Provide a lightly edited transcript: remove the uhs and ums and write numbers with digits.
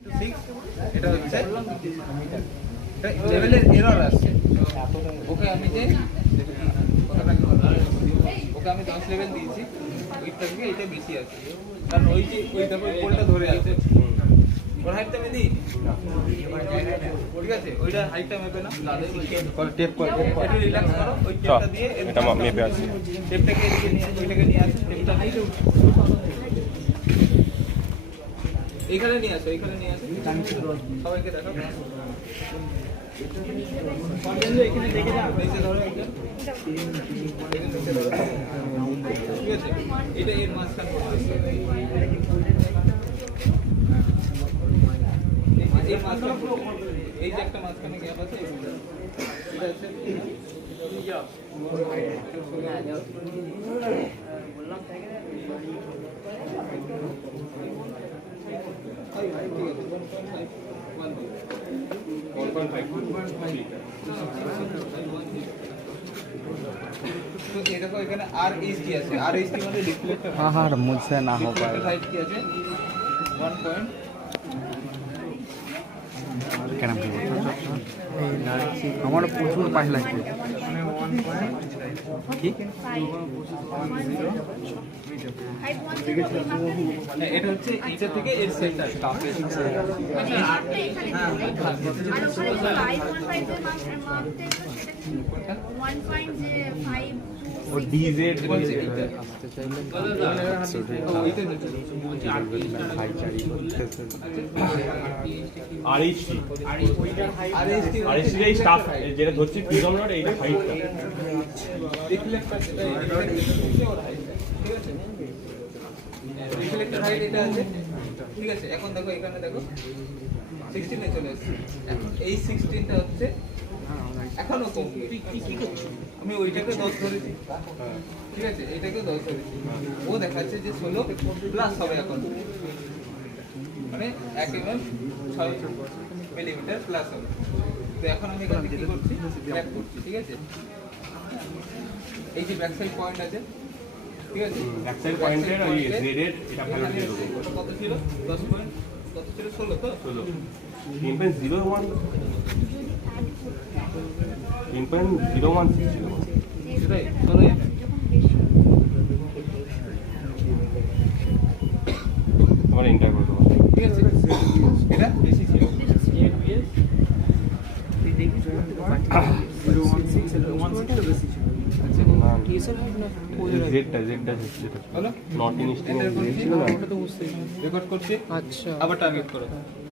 এটা হচ্ছে লেভেলের এরর আসছে। ওকে আমি যে ওকে আমি 10 লেভেল দিয়েছি, ওইটা থেকে এটা বেশি আছে, কারণ ওই যে ওই দেখো কোলটা ধরে আছে, ওর হাইটটা আমি দিই ঠিক আছে, ওইটা হাইটটা মেপে না করে টেপ করে একটু রিল্যাক্স করো, ওই টেপটা দিয়ে এটা মেপে আছে, টেপটাকে এদিকে নিয়ে ওইটাকে নিয়ে আসো, টেপটা নিয়ে এইখানে নিয়ে আসো, এইখানে নিয়ে আসো, সবাইকে দেখো এখানে দেখে যাও, নিচে ধরো একজন, নিচে ধরো ঠিক আছে, এটা এর মাঝখান করতেছে, এই মাঝখান, এই যে একটা মাঝখানে গ্যাপ আছে, এটা আছে देखो এখানে RHT আছে, RHT মানে রিফ্লেক্টর, हाँ मुझसे ना हो पाएगा। हाइट কি আছে 1 পয়েন্ট কেন আমার প্রচুর পাশ লাগছে কি এটা হচ্ছে এইটা থেকে এর সেন্টার ও ডিজেড আসতে চাইলে এই স্টাফ যেটা ধরছি প্রিজম রড এইটা হাইটটা রিফ্লেক্টর হাইট এটা আছে ঠিক আছে। এখন দেখো এখানে দেখো 16 এ চলে এসেছে, এখন এই 16টা হচ্ছে এখনো কম, কি করছো, আমি ওইটাকে 10 ধরেছি ঠিক আছে, এইটাকে 10 ধরেছি, ও দেখাচ্ছে যে 16 প্লাস হবে এখন, মানে 1 mm 6 মিলিমিটার প্লাস হবে। তো এখন আমি এখানে কি করছি, ব্যাক করছি ঠিক আছে, এই যে ব্যাক সাইড পয়েন্ট আছে ঠিক আছে, ব্যাক সাইড পয়েন্টের ওই জেডের এটা ভালো দিয়ে দেবো। কত ছিল 10 পয়েন্ট, কত ছিল 16 তো 16 3.01 3.016 ছিল সেটাই 16 mm তোমার এন্টার করে দেবো ঠিক আছে, এটা বেশি ছিল জেডটা হলো নট ইনস্টিং রেকর্ড করছি, আচ্ছা আবার টার্গেট করো।